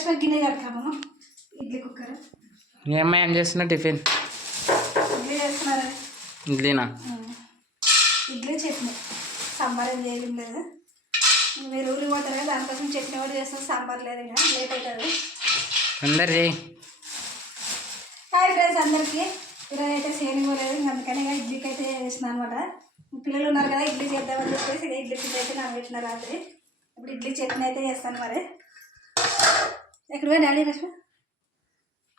Ration గిన్నె కడతాము idli cooker. మీ అమ్మాయి ఏం చేస్తున్నా టిఫిన్? ఇడ్లీ చేస్తున్నారు? ఇడ్లీనా? ఇడ్లీ చట్నీ. సాంబార్ ఏం చేయడం లేదు మీరు ఊరికి పోతారు కదా దానికోసం చట్నీ కూడా చేస్తాం సాంబార్ లేదు ఇంకా లేట్ అవుతుంది. అందరు చేయి. హాయ్ ఫ్రెండ్స్ అందరికీ. ఈరోజు అయితే సేని పోలేదు ఇంక అందుకని ఇక ఇడ్లీకి అయితే చేస్తున్నాను అనమాట పిల్లలు ఉన్నారు కదా ఇడ్లీ చేద్దామని చెప్పేసి ఇడ్లీ పిండి అయితే నానబెట్టిన రాత్రి. ఇప్పుడు ఇడ్లీ చట్నీ అయితే చేస్తాను మరి. ఎక్కడ పోయి డాడీ రష్మ?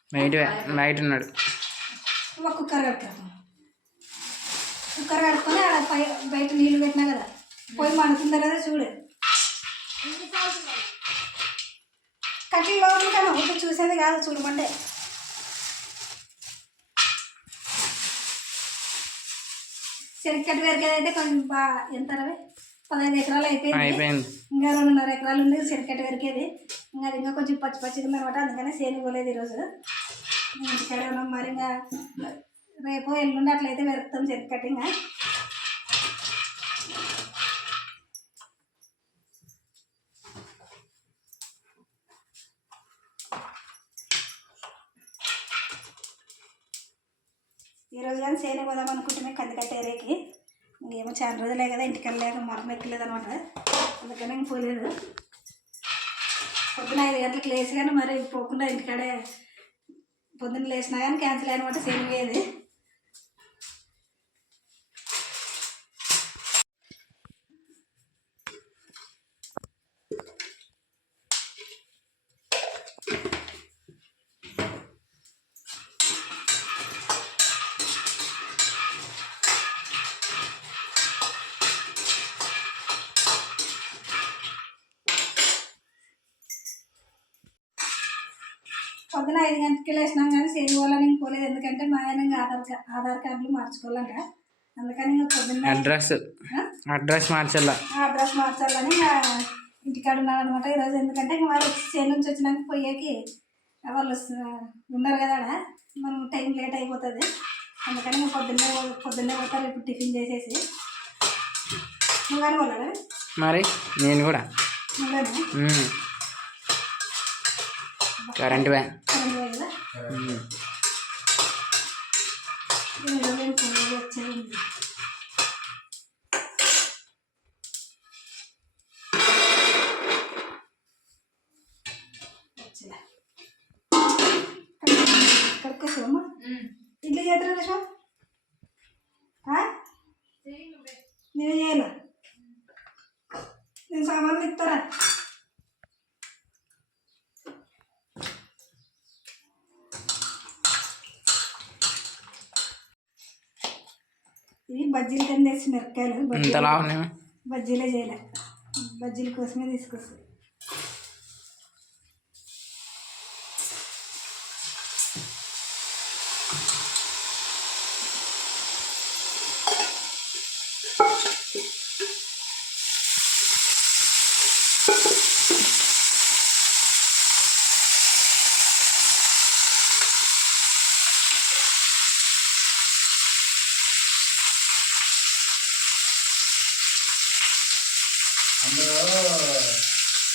నైట్ నైట్ ఉన్నాడు. ఒక కుక్కర్ కడుపుతాము కుక్కర్ కడుక్కొని ఆడ పై బయట నీళ్ళు పెట్టినా కదా పోయి మండుతుందా కదా చూడు. కట్టి లోపల కానీ ఒకటి చూసేది కాదు చూడమంటే చెనక్కటి వరకు అయితే కొంచెం బాగా ఎంత రవి? పదహైదు ఎకరాలు అయిపోయింది. ఇంకా రెండున్నర ఎకరాలు ఉంది చెనక్కటి వరకేది ఇంకా అది ఇంకా కొంచెం పచ్చి పచ్చిగా ఉందన్నమాట అందుకనే సేని పోలేదు ఈరోజు. ఇంటికాడ ఉన్నాం మరి ఇంకా రేపు ఎల్లుండి అట్లయితే వెరుకుతాం చెనక్కటి ఇంకా. ఈరోజు కానీ సేనే పోదాం అనుకుంటున్నాం కంది కట్టేరేకి ఇంకేమో చాలా రోజులే కదా ఇంటికి వెళ్ళలేక మరం ఎక్కలేదు అనమాట అందుకని ఇంక పోలేదు. పొద్దున ఐదు గంటలకు లేచి కానీ మరి పోకుండా ఇంటికాడే పొద్దున్న లేచినా కానీ క్యాన్సిల్ అయినమాట సేమ్ పోయేది పొద్దున ఐదు గంటలకి లేచినాం కానీ సేమ్ పోవాలని పోలేదు. ఎందుకంటే మా ఆయన ఇంకా ఆధార్ ఆధార్ కార్డులు మార్చుకోవాలంట. అందుకని ఇంకా పొద్దున్న అడ్రస్? అడ్రస్ మార్చల్లా ఆ అడ్రస్ మార్చాలని ఇంటికాడ ఉన్నాడు అనమాట ఈరోజు. ఎందుకంటే ఇంకా వాళ్ళు చేను నుంచి వచ్చినాక పోయేకి వాళ్ళు ఉన్నారు కదా మనం టైం లేట్ అయిపోతుంది. అందుకని ఇంకా పొద్దున్నే పొద్దున్నే పోతారు ఇప్పుడు టిఫిన్ చేసేసి. నువ్వు కానీ పోలేదా? మరి నేను కూడా. నువ్వేనా. కరెంట్ వ్యాన్ కరెంట్ బజ్జీలు కింద వేసి మిరపకాయలు బజ్జీలు ఇంతలా ఉన్నాయి బజ్జీలే చేయలే బజ్జీల కోసమే తీసుకొస్తాను అందరూ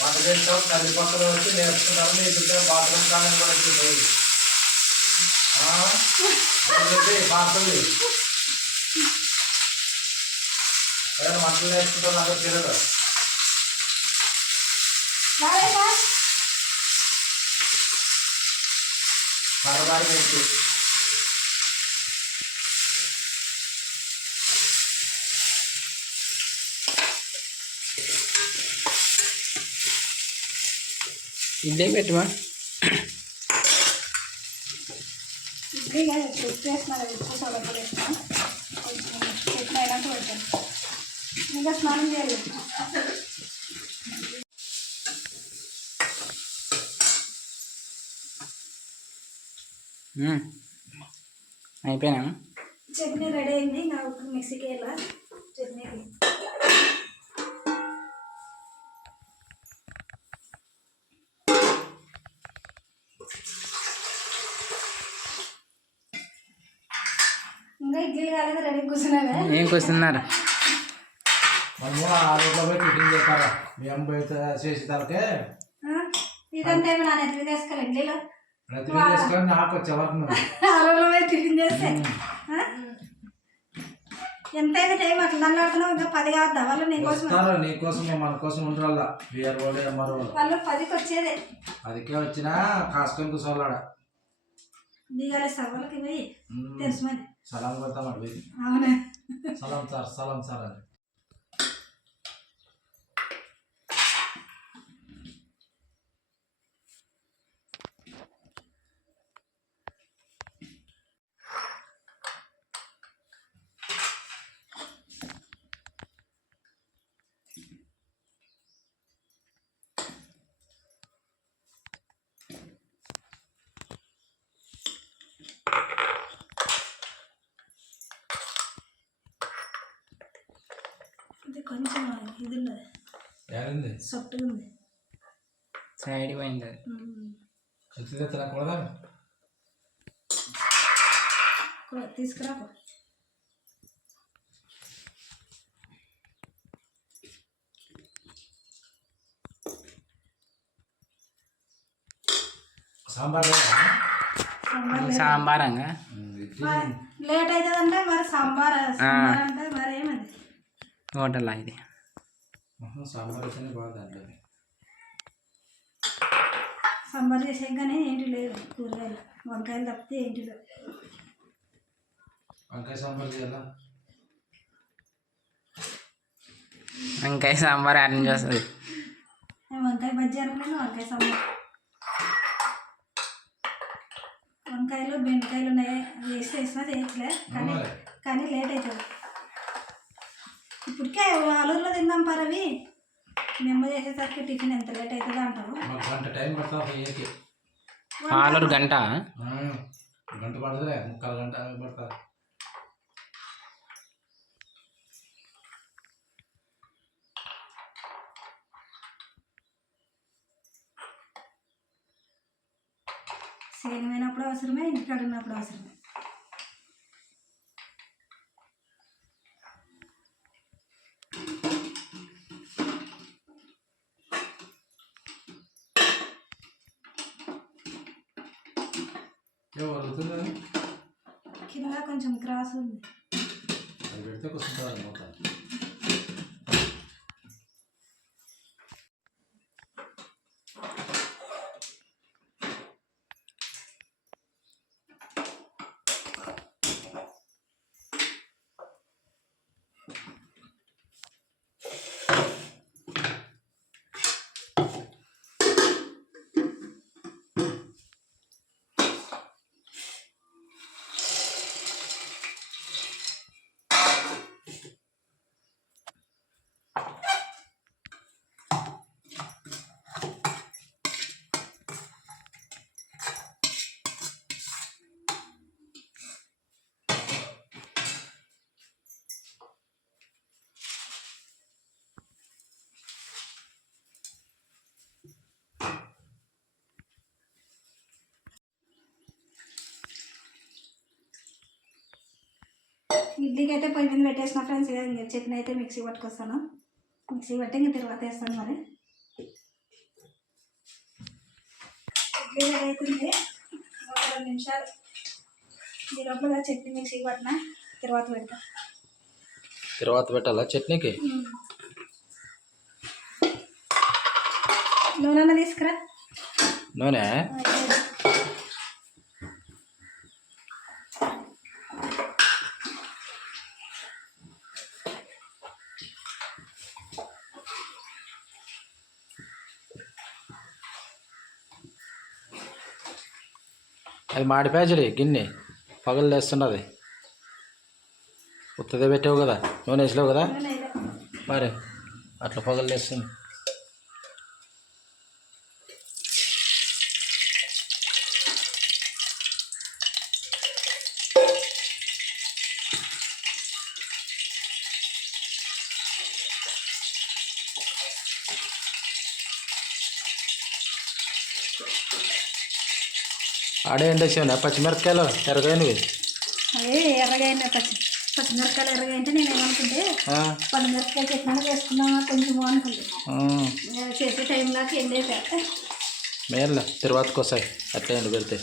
వంట చేస్తాం తల్లి పక్కన వచ్చి నేర్చుకుంటారు నీ బిడ్డ బాత్రూమ్ కానీ కూడా వచ్చింది పాత్రలు ఏదైనా వంటలు నేర్చుకుంటారు నాకు తెలియదు రాలేదా మరొకటి అయినాక పెడతాను ఇంకా స్నానం చేయలేదు ఉమ్. అయిపోయినా చట్నీ రెడీ అయింది నా ఇప్పుడు మిక్సీకి వెళ్ళా చట్నీకి చేస్తే? ఆ? ఎంతైతే టైం అట్లా దండాడుతున్నావు ఇంకా పది కావద్దా? వాళ్ళు నీకోసం వస్తారు నీకోసం మన కోసం ఉండాల? బిఆర్ వాళ్ళు ఎంఆర్ వాళ్ళు. వాళ్ళు పదికి వచ్చేదే. వచ్చినా కాసుకొని కూర్చోవాలాడ? దిగాలేస్తారు వాళ్ళకి పోయి తెలుసు మరి. సలాం కొడతాం అవునా? సలాం సార్ సలాం సార్ అని. ఇది కొంచెం ఇది ఉన్నది ఏమైంది సొట్టుగా ఉంది సైడ్ పోయింది అది ఉమ్. శక్తి తినకూడదా కూ- తీసుకురా పో. సాంబార్ లేదా? సాంబార్ లేదు. సాంబారంగా ఉమ్, ఇడ్లీ. మరి లేట్ అవుతుందంటే మరి సాంబార్ సాంబార్ అంటే మరి ఏమది హోటల్ ఇది. సాంబార్ చేసాకనే ఏంటి లేదు కూరగాయలు. వంకాయలు తప్పితే ఏంటి లేదు. వంకాయ సాంబార్ చేయాలా? వంకాయ సాంబార్ అరేంజ్ చేస్తుంది నేను వంకాయ బజ్జీ అనుకున్నాను వంకాయ సాంబార్. వంకాయలు బెండకాయలు ఉన్నాయి. వేసి వేసినా చేయట్లే. కానీ. కానీ లేట్ అవుతుంది. ఇప్పటికే ఆలూరులో తిన్నాం పరవి. మేము చేసేసరికి టిఫిన్ ఎంత లేట్ అవుతుందో అంటారు గంట టైం పడతా అయ్యేకి ఆలూరు గంట? ఆ, గంట పడదులే ముక్కాలు గంట పడతా సేనమైనప్పుడు అవసరమే? ఇంటికాడ ఉన్నప్పుడు అవసరమే? కింద కొంచెం క్రాస్ ఉంది అది పెడితే కూర్చుంటారు మొత్తం ఇడ్లీకి అయితే పొయ్యి మీద పెట్టేసిన ఫ్రెండ్స్ ఇక చట్నీ అయితే మిక్సీ పట్టుకొస్తాను. మిక్సీ పట్టి ఇంకా తర్వాత వేస్తాను మరి. ఇడ్లీ అవుతుంది ఒక రెండు నిమిషాలు. ఈ లోపల చట్నీ మిక్సీ పట్టిన తర్వాత పెడతా. తర్వాత పెట్టాలా చట్నీకి? నూనె తీసుకురా. నూనె? అది మాడిపోయాచుడి గిన్నె. పగలు లేస్తున్నది. ఉత్తదే పెట్టావు కదా నూనె వేసలేవు కదా? మరి అట్లా పగలు లేస్తుంది. ఆడే ఎండేసావు పచ్చిమిరపకాయలు ఎరగైనవి అదే ఎర్రగాయ పచ్చి పచ్చిమిరపకాయలు ఎర్రగా అంటే నేను ఏమనుకుంటే పళ్ళు మిరపకాయలు వేసుకుందామా కొంచెం నేను చేసే టైంలోకి ఎండైపోయా మేర్లే తర్వాతకి వస్తాయి అట్లా ఎండు పెడితే.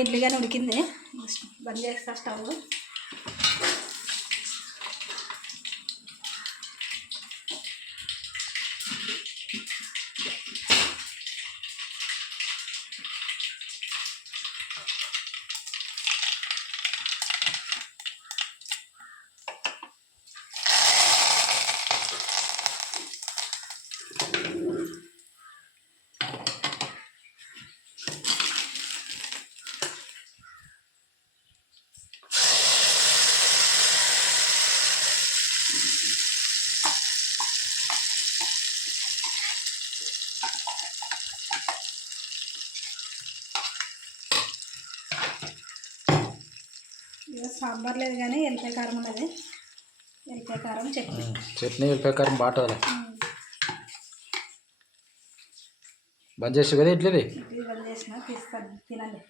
ఇడ్లీగానే ఉడికింది. బంద్ చేస్తా స్టవ్ ఇక సాంబార్ లేదు కానీ ఎల్లిపాయ కారం ఉన్నది. ఎల్లిపాయ కారం చట్నీ. చట్నీ వెళ్ళిపోయాక బాటలే బంద్ చేసి కదా ఇడ్లీది ఇడ్లీ బంద్ చేసిన తీస్తాను తినండి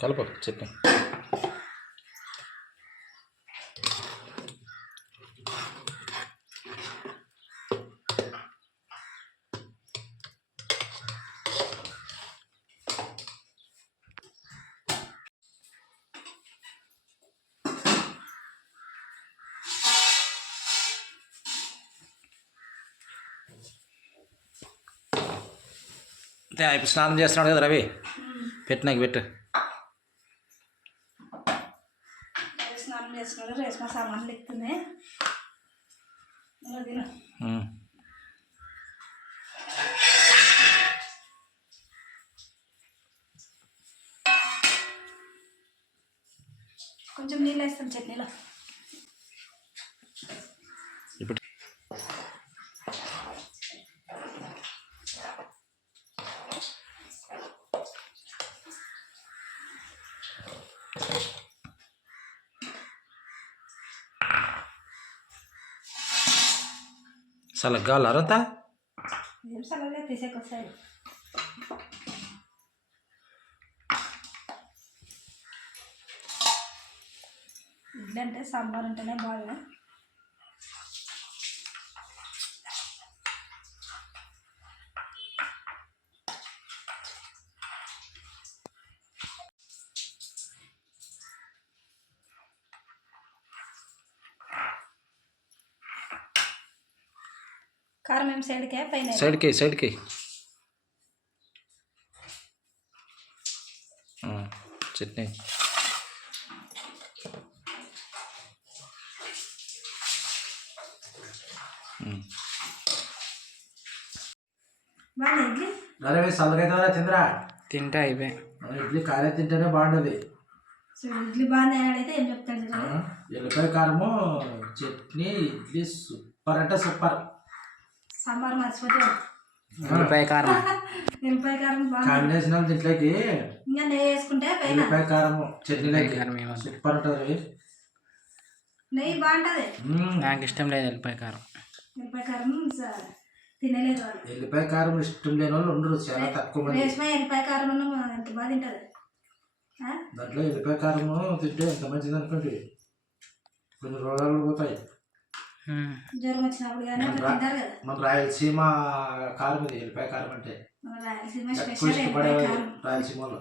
కలుపు చట్నీ. ఇప్పుడు స్నానం చేస్తున్నాడు కదా రవి. పెట్టు అదే స్నానం చేస్తున్నాడు రేష్మా సామాన్లు ఉమ్. కొంచెం నీళ్ళు వేస్తాను చట్నీలో. సలగ్గాల అరతా ఏం సలహా తీసేకొస్తాయి ఇడ్లీ అంటే సాంబార్ ఉంటేనే బాగా సైడ్కే పైన సైడ్కి సైడ్కి. చట్నీ. అరే చల్లగైతే తిందిరా? తింటే అయిపోయి ఇడ్లీ కాలే తింటేనే బాగుంటుంది ఇడ్లీ బాగానే ఆడైతే ఏం చెప్తాడు చూడండి ఎల్లిపాయ కారము చట్నీ ఇడ్లీ సూపర్ అంటే సూపర్. సాంబార్ మర్చిపోతే ఉల్లిపాయ కారం. ఎల్లిపాయ కారం బాగా కాంబినేషన్ దీంట్లోకి. ఇంకా నెయ్యి వేసుకుంటే చట్నీలోకి కారం ఏమొద్దు. సూపర్ ఉంటుంది. నెయ్యి బాగుంటుంది. నాకు ఇష్టం లేదు ఉల్లిపాయ కారం. ఎల్లిపాయ కారం తినలేదు వాళ్ళు ఎల్లిపాయ కారం ఇష్టం లేని వాళ్ళు ఉండరు చాలా తక్కువ మంది. రేష్మ ఎల్లిపాయ కారం ఎంత బాగా తింటుంది? దాంట్లో ఎల్లిపాయ కారము తింటే ఎంత మంచిది అనుకోండి. కొన్ని రోగాలు పోతాయి. జ్వరం వచ్చినప్పుడు కానీ తింటారు కదా. మన రాయలసీమ కారం ఇది ఎల్లిపాయ కారం అంటే. మన రాయలసీమ ఎక్కువ స్పెషల్ రాయలసీమలో.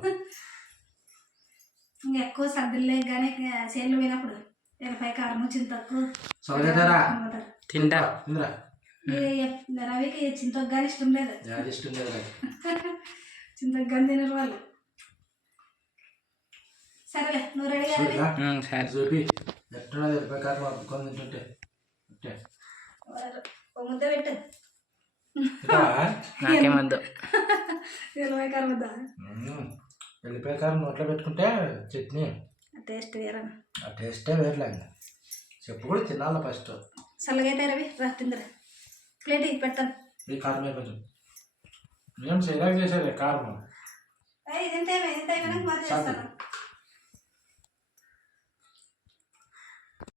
ఇంకా ఎక్కువ సర్దులే కానీ చేనులు పోయినప్పుడు ఎల్లిపాయ కారం సొలగేదారా అమ్ముతారు. తింటా. ఇంద్రా ఈ రవికి చింతొక్కు కానీ ఇష్టం లేదు. ఇష్టం లేదు నాకు. చింతొక్కు కానీ తినరు వాళ్ళు. సరేలే నువ్వు రెడీ సరే. చూపి ఎట్టున్నది ఎల్లిపాయ కారం అద్దుకొని తింటుంటే? ముద్ద పెట్టు? నాకేమొద్దు ఎల్లిపాయ కారం వద్దా? మ్మ్. ఎల్లిపాయ కారం నోట్లో పెట్టుకుంటే చట్నీ. టేస్ట్ వేరే ఆ టేస్టే వేర్లే. చెప్పు కూడా తినాలి ఫస్ట్. చల్లగైతే రవి. రా తిందరా ప్లేట్ ఇచ్చి పెడతాను ఈ కారం కొంచెం ఏం చేయలేక చేసేది? కారం. ఇది ఎంత ఇదంతా అయిపోయినాక మరి చేస్తాను.